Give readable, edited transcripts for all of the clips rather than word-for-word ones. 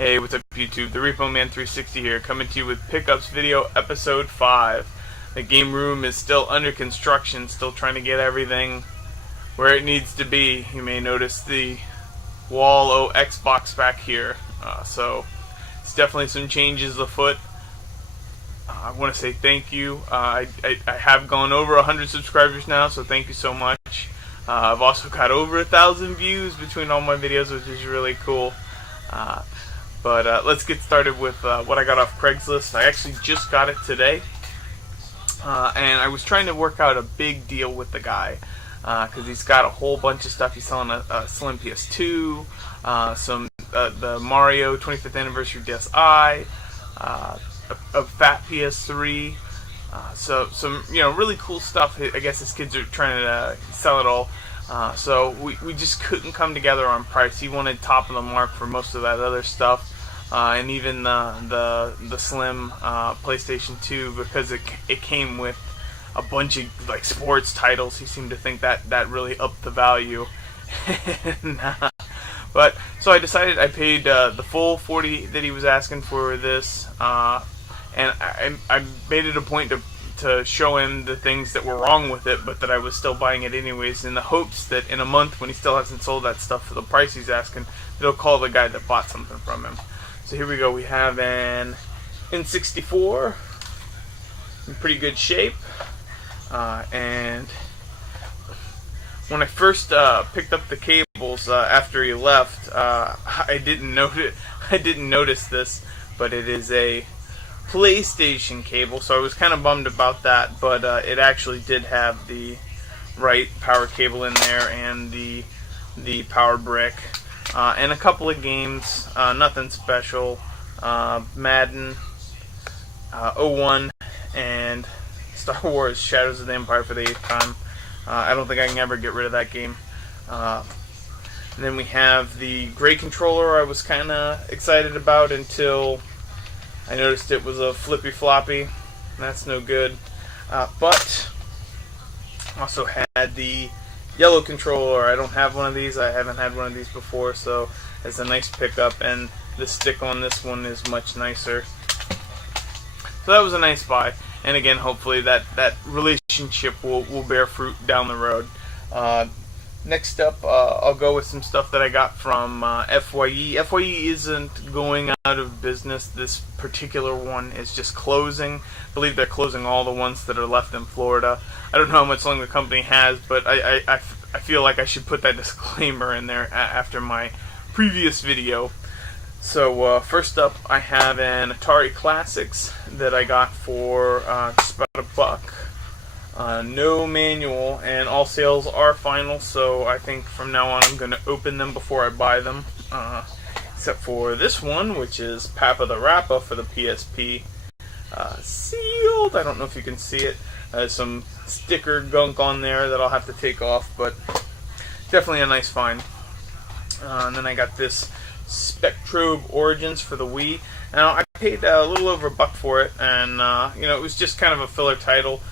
Hey, what's up YouTube? The Repo Man 360 here, coming to you with Pickups Video Episode 5. The game room is still under construction, still trying to get everything where it needs to be. You may notice the wall Xbox back here. So it's definitely some changes afoot. I want to say thank you. I have gone over 100 subscribers now, so thank you so much. I've also got over 1,000 views between all my videos, which is really cool. But let's get started with what I got off Craigslist. I actually just got it today, and I was trying to work out a big deal with the guy because he's got a whole bunch of stuff. He's selling a Slim PS2, the Mario 25th Anniversary DSi, a fat PS3, so some really cool stuff. I guess his kids are trying to sell it all. So we just couldn't come together on price. He wanted top of the mark for most of that other stuff, and even the Slim PlayStation 2, because it came with a bunch of like sports titles. He seemed to think that really upped the value. But so I decided I paid the full $40 that he was asking for this, and I made it a point to show him the things that were wrong with it, but that I was still buying it anyways, in the hopes that in a month, when he still hasn't sold that stuff for the price he's asking, he'll call the guy that bought something from him. So here we go. We have an N64 in pretty good shape, and when I first picked up the cables after he left, I didn't notice this, but it is a PlayStation cable, so I was kind of bummed about that, but it actually did have the right power cable in there and the power brick, and a couple of games, nothing special, Madden 01 and Star Wars Shadows of the Empire for the 8th time. I don't think I can ever get rid of that game. And then we have the gray controller I was kind of excited about until I noticed it was a flippy floppy. That's no good. But also had the yellow controller. I don't have one of these. I haven't had one of these before, so it's a nice pickup. And the stick on this one is much nicer. So that was a nice buy. And again, hopefully that relationship will bear fruit down the road. Next up, I'll go with some stuff that I got from FYE. FYE isn't going out of business. This particular one is just closing. I believe they're closing all the ones that are left in Florida. I don't know how much longer the company has, but I feel like I should put that disclaimer in there after my previous video. So first up, I have an Atari Classics that I got for just about $1. No manual, and all sales are final, so I think from now on I'm going to open them before I buy them, except for this one, which is Papa the Rappa for the PSP, sealed. I don't know if you can see it. There's some sticker gunk on there that I'll have to take off, but definitely a nice find. And then I got this Spectrobe Origins for the Wii. Now, I paid a little over $1 for it, and it was just kind of a filler title.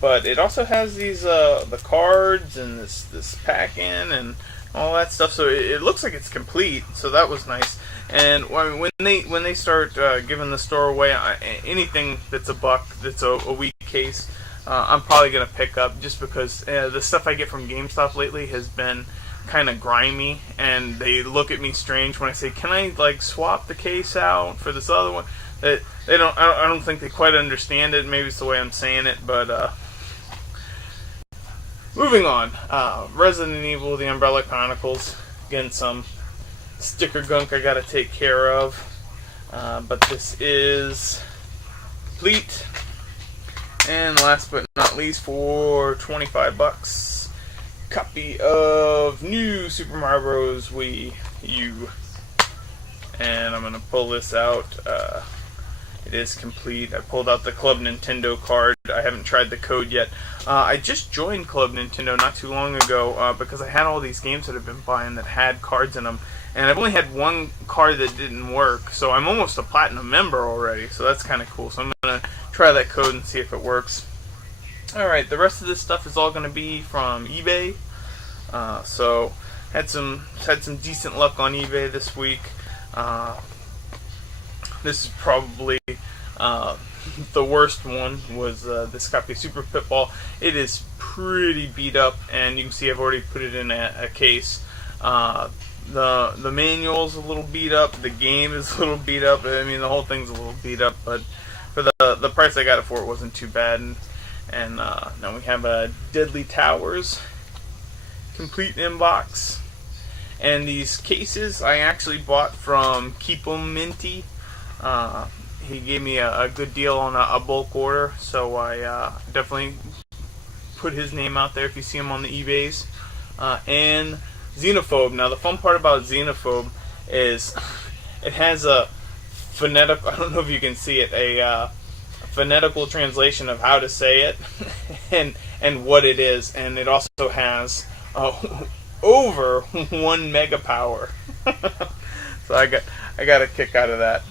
But it also has these the cards and this pack in and all that stuff, so it looks like it's complete. So that was nice. And when they start giving the store away anything that's $1, that's a weak case, I'm probably gonna pick up, just because the stuff I get from GameStop lately has been kind of grimy, and they look at me strange when I say, "Can I like swap the case out for this other one?" I don't think they quite understand it. Maybe it's the way I'm saying it, but moving on. Resident Evil: The Umbrella Chronicles. Again, some sticker gunk I gotta take care of, but this is complete. And last but not least, for $25, copy of new Super Mario Bros. Wii U. And I'm gonna pull this out. It is complete. I pulled out the Club Nintendo card. I haven't tried the code yet. I just joined Club Nintendo not too long ago because I had all these games that I've been buying that had cards in them. And I've only had one card that didn't work, so I'm almost a Platinum member already, so that's kind of cool. So I'm going to try that code and see if it works. Alright, the rest of this stuff is all going to be from eBay. So had some decent luck on eBay this week. Uh, this is probably the worst one. Was this copy of Super Pitball. It is pretty beat up, and you can see I've already put it in a case. The manual's a little beat up. The game is a little beat up. I mean, the whole thing's a little beat up, but for the price I got it for, it wasn't too bad. And now we have a Deadly Towers complete inbox. And these cases I actually bought from Keep 'em Minty. He gave me a good deal on a bulk order, so I definitely put his name out there if you see him on the eBays. And Xenophobe. Now, the fun part about Xenophobe is it has a phonetical, I don't know if you can see it, a phonetical translation of how to say it and what it is. And it also has over 1 mega power. So I got a kick out of that.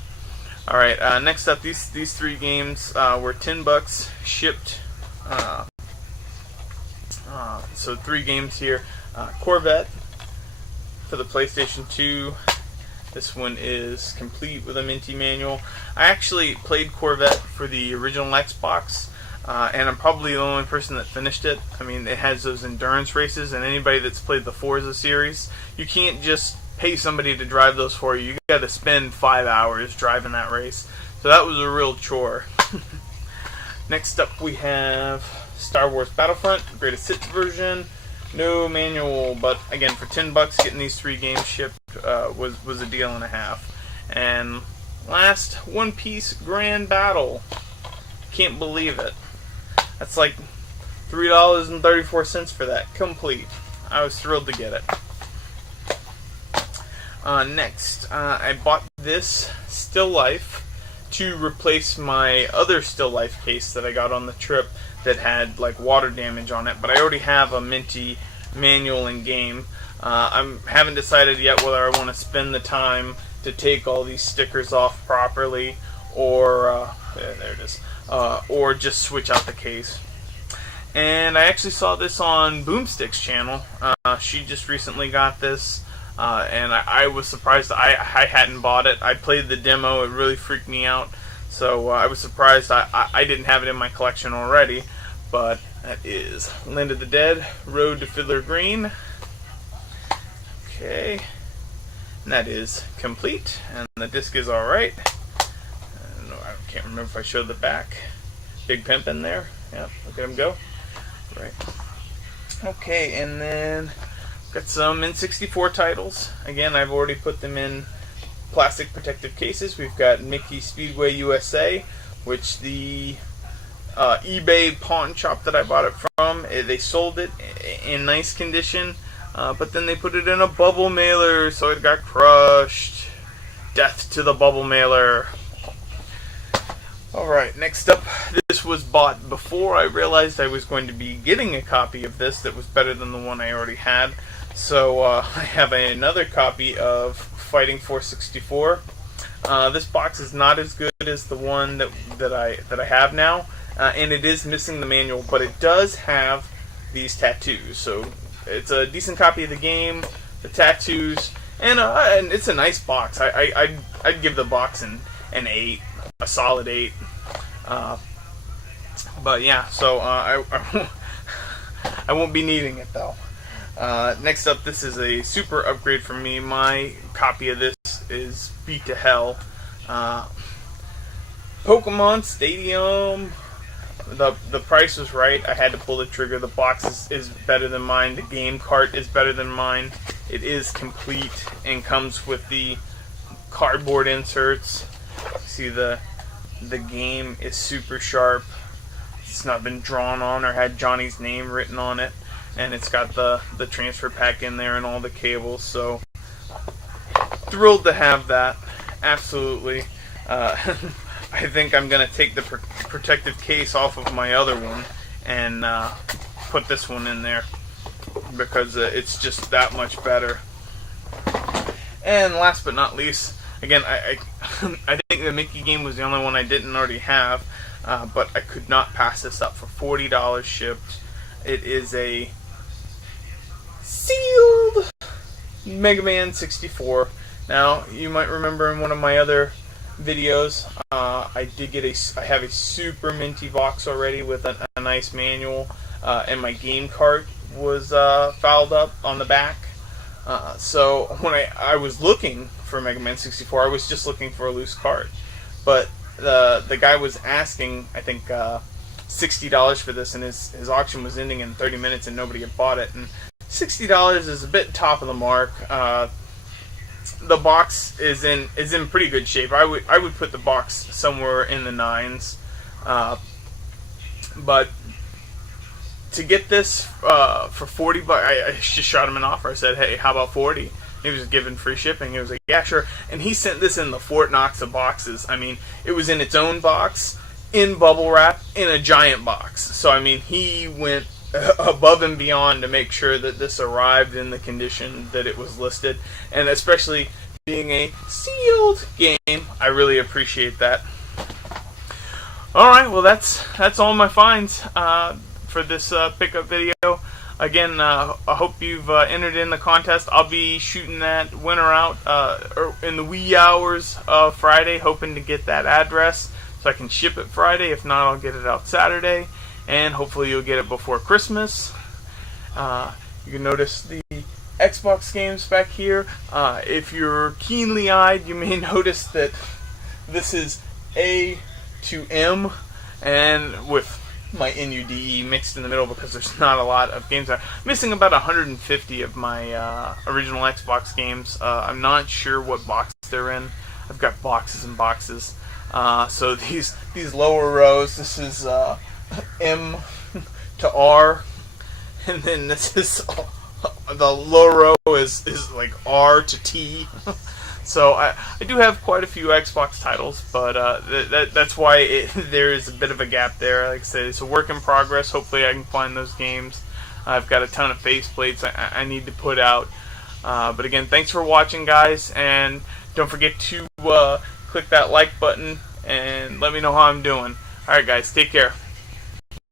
All right, next up, these 3 games were $10 shipped. So 3 games here. Corvette for the PlayStation 2. This one is complete with a Minty manual. I actually played Corvette for the original Xbox, and I'm probably the only person that finished it. I mean, it has those endurance races, and anybody that's played the Forza series, you can't just pay somebody to drive those for you. You got to spend 5 hours driving that race. So that was a real chore. Next up we have Star Wars Battlefront, Greatest Hits version. No manual, but again, for $10, getting these 3 games shipped was a deal and a half. And last, One Piece Grand Battle. Can't believe it. That's like $3.34 for that, complete. I was thrilled to get it. Next, I bought this Still Life to replace my other Still Life case that I got on the trip that had like water damage on it, but I already have a Minty manual in game. I haven't decided yet whether I want to spend the time to take all these stickers off properly, or there it is, or just switch out the case. And I actually saw this on Boomstick's channel. She just recently got this. And I was surprised I hadn't bought it. I played the demo. It really freaked me out. So I was surprised I didn't have it in my collection already. But that is Land of the Dead, Road to Fiddler Green. Okay. And that is complete. And the disc is alright. I can't remember if I showed the back. Big Pimp in there. Yeah, look at him go. Right. Okay, and then got some N64 titles. Again, I've already put them in plastic protective cases. We've got Mickey Speedway USA, which the eBay pawn shop that I bought it from, they sold it in nice condition, but then they put it in a bubble mailer, so it got crushed. Death to the bubble mailer. Alright, next up, this was bought before I realized I was going to be getting a copy of this that was better than the one I already had. So I have another copy of Fighting Force 64. This box is not as good as the one that I have now, and it is missing the manual, but it does have these tattoos. So it's a decent copy of the game, the tattoos, and it's a nice box. I'd give the box an 8, a solid 8. But yeah, so I won't be needing it though. Next up, this is a super upgrade for me. My copy of this is beat to hell. Pokemon Stadium. The price was right. I had to pull the trigger. The box is better than mine. The game cart is better than mine. It is complete and comes with the cardboard inserts. See, the game is super sharp. It's not been drawn on or had Johnny's name written on it. And it's got the transfer pack in there and all the cables. So, thrilled to have that. Absolutely. I think I'm going to take the protective case off of my other one and put this one in there, because it's just that much better. And last but not least, again, I think the Mickey game was the only one I didn't already have, but I could not pass this up for $40 shipped. It is a sealed Mega Man 64 Now, you might remember in one of my other videos, I have a super minty box already with a nice manual, and my game cart was fouled up on the back. So when I was looking for Mega Man 64, I was just looking for a loose cart, but the guy was asking, I think, $60 for this, and his auction was ending in 30 minutes, and nobody had bought it. And $60 is a bit top of the mark. The box is in pretty good shape. I would put the box somewhere in the nines, but to get this for 40 bucks, I just shot him an offer. I said, "Hey, how about 40?" He was given free shipping. He was like, "Yeah, sure." And he sent this in the Fort Knox of boxes. I mean, it was in its own box, in bubble wrap, in a giant box. So I mean, he went above and beyond to make sure that this arrived in the condition that it was listed, and especially being a sealed game, I really appreciate that. Alright, well that's all my finds for this pickup video. Again, I hope you've entered in the contest. I'll be shooting that winner out in the wee hours of Friday, hoping to get that address so I can ship it Friday. If not, I'll get it out Saturday, and hopefully you'll get it before Christmas. You can notice the Xbox games back here. If you're keenly eyed, you may notice that this is A to M, and with my NUDE mixed in the middle because there's not a lot of games. I'm missing about 150 of my original Xbox games. I'm not sure what box they're in. I've got boxes and boxes. So these lower rows, this is M to R, and then this is the lower row is like R to T. So I do have quite a few Xbox titles, but that's why there is a bit of a gap there. Like I said, it's a work in progress. Hopefully I can find those games. I've got a ton of faceplates I need to put out. But again, thanks for watching, guys, and don't forget to click that like button and let me know how I'm doing. Alright guys, take care.